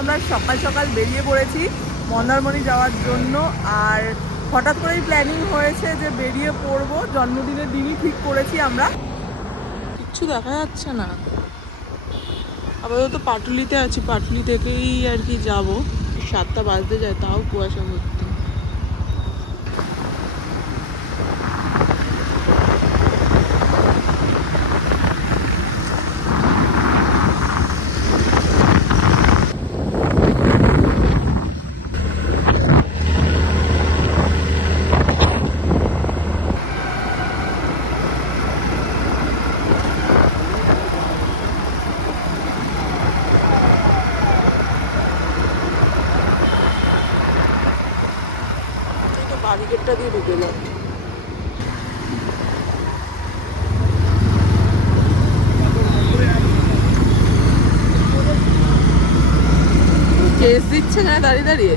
আমরা সকাল সকাল বেরিয়ে পড়েছি মন্দারমণি যাওয়ার জন্য। আর হঠাৎ করেই প্ল্যানিং হয়েছে যে বেরিয়ে পড়বো, জন্মদিনের দিনই ঠিক করেছি আমরা। কিচ্ছু দেখা যাচ্ছে না, আপাতত পাটুলিতে আছি, পাটুলি থেকেই আর কি যাবো। 7টা বাজতে যায়, তাও কুয়াশা ভর্তি। বাড়িগেটটা দিয়ে ঢুকে এলাম। কেস দিচ্ছে না দাঁড়িয়ে দাঁড়িয়ে।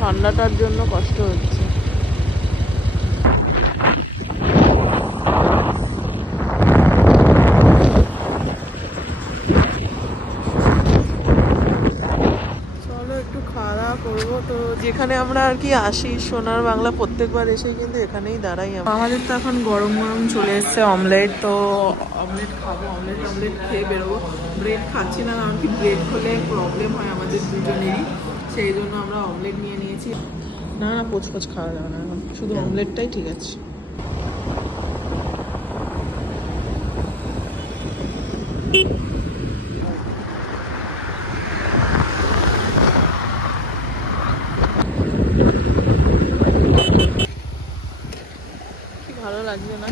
ঠান্ডাটার জন্য কষ্ট হচ্ছে। চলো একটু খাওয়া দাওয়া করবো। তো যেখানে আমরা আর কি আসি সোনার বাংলা, প্রত্যেকবার এসে কিন্তু এখানেই দাঁড়াই। আমাদের তো এখন গরম গরম চলে এসছে অমলেট, তো অমলেট খাবো, অমলেট খেয়ে বেরোবো। ব্রেড খাচ্ছি না, কারণ কি ব্রেড খেলে প্রবলেম হয় আমাদের দুজনেরই, সেই জন্য আমরা অমলেট নিয়ে নিয়েছি। না না, পোচ খাওয়া যাবে না এখন, শুধু অমলেটটাই ঠিক আছে। কি ভালো লাগছে না?